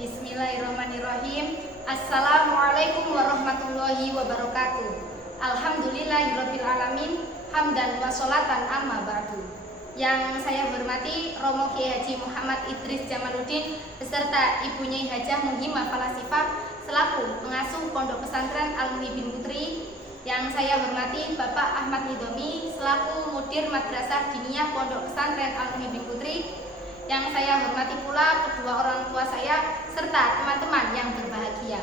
Bismillahirrahmanirrahim. Assalamualaikum warahmatullahi wabarakatuh. Alhamdulillahirabbil alamin. Hamdan wa sholatan amma ba'du. Yang saya hormati Romo Kiai Haji Muhammad Idris Jamaluddin beserta Ibu Nyai Hajah Muhimah Falasifah selaku pengasuh Pondok Pesantren Al-Muhi bin Putri. Yang saya hormati Bapak Ahmad Nidomi selaku Mudir Madrasah Diniyah Pondok Pesantren Al-Muhi bin Putri. Yang saya hormati pula kedua orang tua saya serta teman-teman yang berbahagia.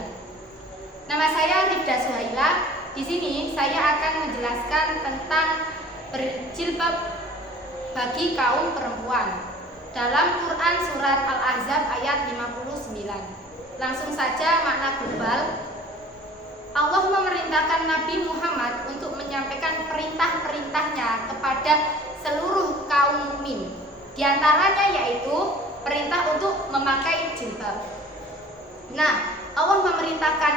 Nama saya Rifda Suhaila. Di sini saya akan menjelaskan tentang berjilbab bagi kaum perempuan dalam Quran surat Al-Ahzab ayat 59. Langsung saja makna global. Allah memerintahkan Nabi Muhammad untuk menyampaikan perintah-perintahnya kepada seluruh kaum mukmin. Di antaranya yaitu perintah untuk memakai jilbab. Nah, Allah memerintahkan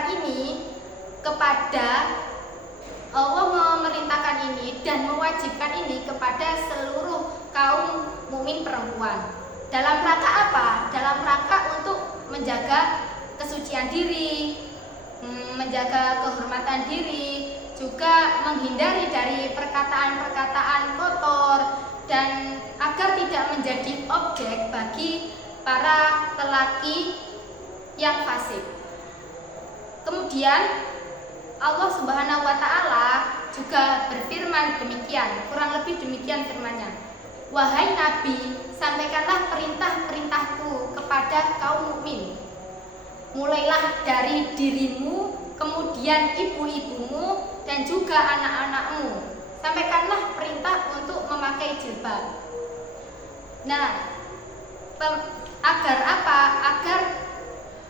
ini dan mewajibkan ini kepada seluruh kaum mukmin perempuan. Dalam rangka apa? Dalam rangka untuk menjaga kesucian diri, menjaga kehormatan diri, juga menghindari dari perkataan-perkataan kotor, dan agar tidak menjadi objek bagi para lelaki yang fasik. Kemudian Allah Subhanahu wa taala juga berfirman demikian, kurang lebih demikian firman-Nya. Wahai Nabi, sampaikanlah perintah-perintahku kepada kaum mukmin. Mulailah dari dirimu, kemudian ibu-ibumu dan juga anak-anakmu. Sampaikanlah perintah untuk memakai jilbab. Nah, agar apa? Agar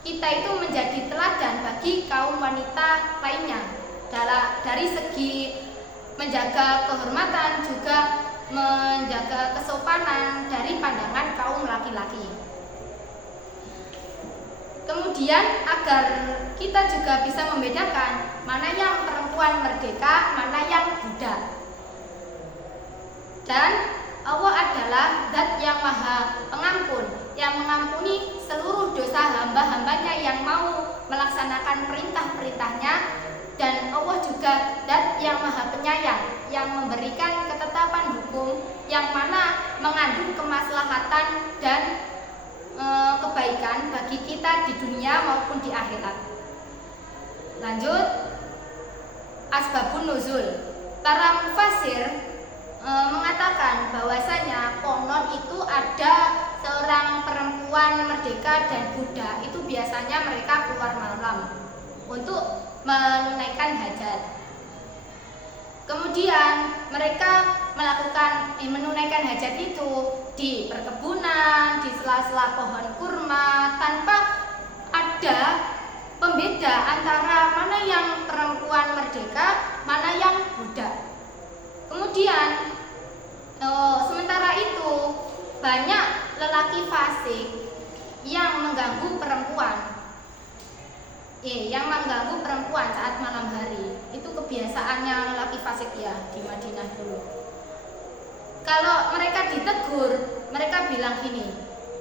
kita itu menjadi teladan bagi kaum wanita lainnya dari segi menjaga kehormatan, juga menjaga kesopanan dari pandangan kaum laki-laki. Kemudian agar kita juga bisa membedakan mana yang perempuan merdeka, mana yang budak. Dan Allah adalah Zat yang Maha Pengampun, yang mengampuni seluruh dosa hamba-hambanya yang mau melaksanakan perintah-perintahnya. Dan Allah juga Zat yang Maha Penyayang, yang memberikan ketetapan hukum yang mana mengandung kemaslahatan dan kebaikan bagi kita di dunia maupun di akhirat. Lanjut, asbabun nuzul. Para mufasir mengatakan bahwasanya konon itu ada seorang perempuan merdeka dan budak, itu biasanya mereka keluar malam untuk menunaikan hajat. Kemudian mereka menunaikan hajat itu di perkebunan, di sela-sela pohon kurma, tanpa ada pembeda antara mana yang perempuan merdeka, mana yang budak. Kemudian sementara itu banyak lelaki fasik yang mengganggu perempuan. Saat malam hari. Itu kebiasaannya lelaki fasik ya di Madinah dulu. Kalau mereka ditegur, mereka bilang gini,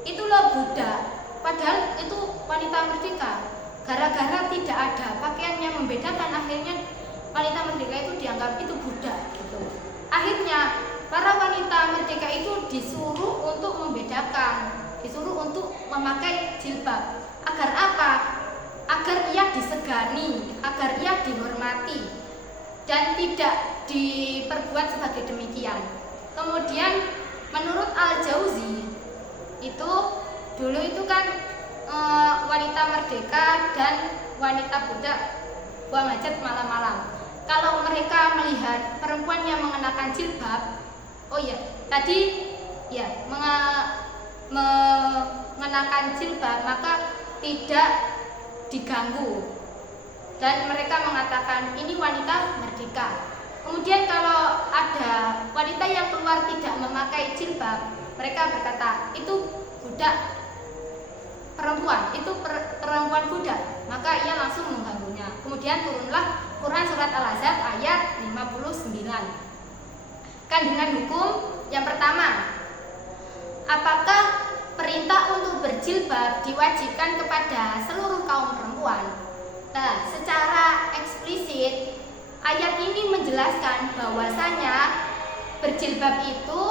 itu loh budak, padahal itu wanita merdeka. Gara-gara tidak ada pakaian yang membedakan, akhirnya wanita merdeka itu dianggap itu budak gitu. Akhirnya para wanita merdeka itu disuruh untuk membedakan, disuruh untuk memakai jilbab. Agar apa? Agar ia disegani, agar ia dihormati, dan tidak diperbuat sebagai demikian. Kemudian menurut Al-Jauzi itu dulu itu kan wanita merdeka dan wanita budak buang hajat malam-malam. Kalau mereka melihat perempuan yang mengenakan jilbab, mengenakan jilbab, maka tidak diganggu, dan mereka mengatakan ini wanita merdeka. Kemudian kalau ada wanita yang keluar tidak memakai jilbab, mereka berkata itu budak perempuan, itu perempuan budak, maka ia langsung mengganggunya. Kemudian turunlah Quran surat Al-Ahzab ayat 59. Kandungan hukum yang pertama, apakah perintah untuk berjilbab diwajibkan kepada seluruh kaum perempuan. Nah, secara eksplisit ayat ini menjelaskan bahwasanya berjilbab itu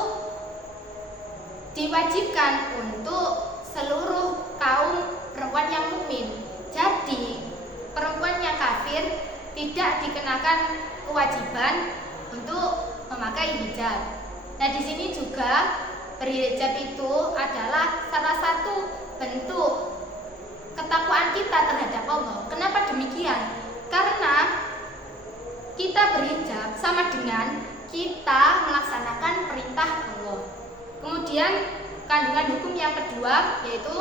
diwajibkan untuk seluruh kaum perempuan yang mukmin. Jadi, perempuan yang kafir tidak dikenakan kewajiban untuk memakai hijab. Nah, di sini juga berhijab itu adalah salah satu bentuk ketakwaan kita terhadap Allah. Kenapa demikian? Karena kita berhijab sama dengan kita melaksanakan perintah Allah. Kemudian kandungan hukum yang kedua yaitu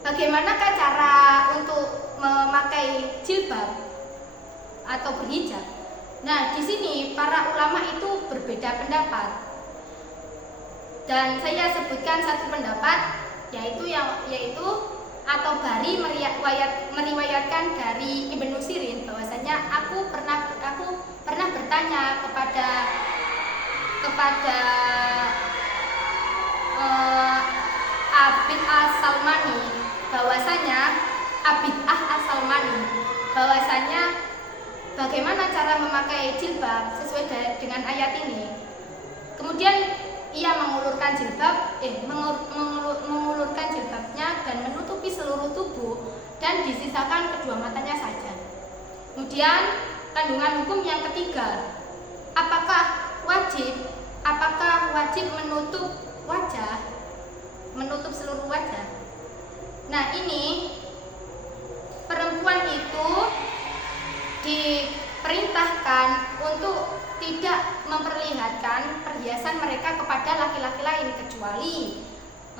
bagaimanakah cara untuk memakai jilbab atau berhijab. Nah, di sini para ulama itu berbeda pendapat. Dan saya sebutkan satu pendapat yaitu atau Bari meriwayatkan dari Ibnu Sirin bahwasanya aku pernah bertanya kepada Abid As-Salmani bahwasanya bagaimana cara memakai jilbab sesuai dengan ayat ini. Kemudian ia mengulurkan jilbabnya dan menutupi seluruh tubuh dan disisakan kedua matanya saja. Kemudian kandungan hukum yang ketiga, apakah wajib menutup wajah, menutup seluruh wajah. Nah, ini perempuan itu diperintahkan untuk tidak memperlihatkan perhiasan mereka kepada laki-laki lain kecuali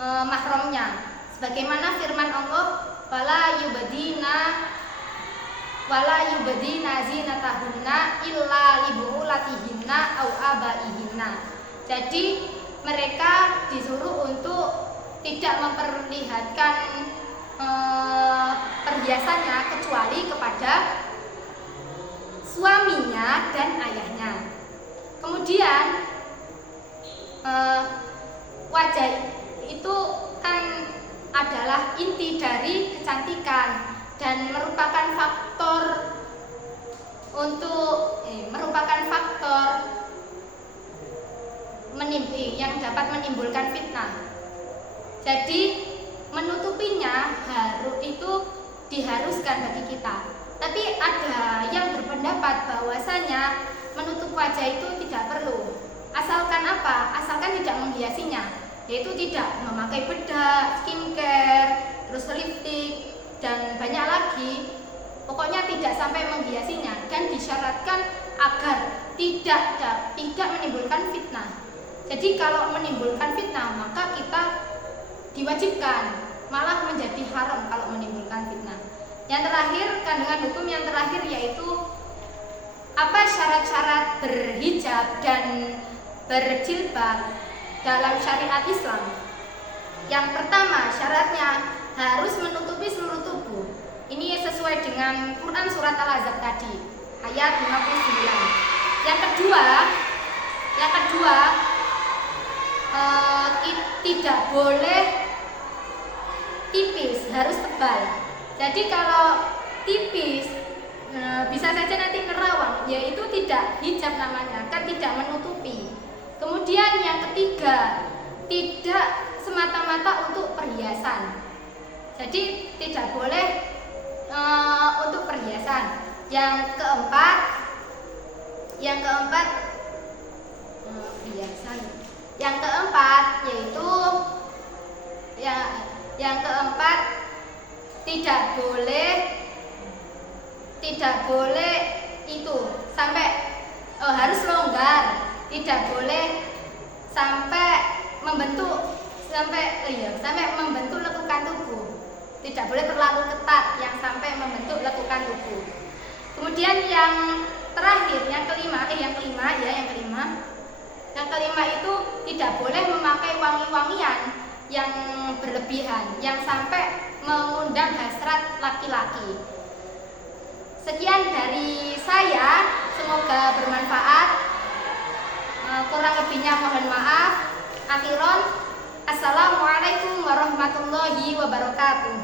mahramnya. Sebagaimana firman Allah, wala yubdina zinatahunna illa libu'ulatihinna au abaihinna. Jadi mereka disuruh untuk tidak memperlihatkan perhiasannya kecuali kepada suaminya dan ayahnya. Kemudian wajah itu kan adalah inti dari kecantikan dan merupakan faktor yang dapat menimbulkan fitnah. Jadi menutupinya itu diharuskan bagi kita. Tapi ada yang berpendapat bahwasanya menutup wajah itu tidak perlu. Asalkan apa? Asalkan tidak menghiasinya, yaitu tidak memakai bedak, skincare, terus lipstik dan banyak lagi. Pokoknya tidak sampai menghiasinya dan disyaratkan agar tidak menimbulkan fitnah. Jadi kalau menimbulkan fitnah maka kita diwajibkan, malah menjadi haram kalau menimbulkan fitnah. Yang terakhir, kandungan hukum yang terakhir yaitu apa syarat-syarat berhijab dan berjilbab dalam syariat Islam. Yang pertama, syaratnya harus menutupi seluruh tubuh. Ini sesuai dengan Quran surat Al-Ahzab tadi, ayat 59. Yang kedua tidak boleh tipis, harus tebal. Jadi kalau tipis bisa saja nanti nerawang, yaitu tidak hijab namanya, kan tidak menutupi. Kemudian yang ketiga, tidak semata-mata untuk perhiasan. Jadi tidak boleh untuk perhiasan. Yang keempat perhiasan. Yang keempat yaitu tidak boleh itu sampai harus longgar, tidak boleh sampai membentuk lekukan tubuh. Tidak boleh terlalu ketat yang sampai membentuk lekukan tubuh. Kemudian yang terakhir, yang kelima itu tidak boleh memakai wangi-wangian yang berlebihan, yang sampai mengundang hasrat laki-laki. Sekian dari saya, semoga bermanfaat. Kurang lebihnya mohon maaf. Akhiron, Assalamualaikum warahmatullahi wabarakatuh.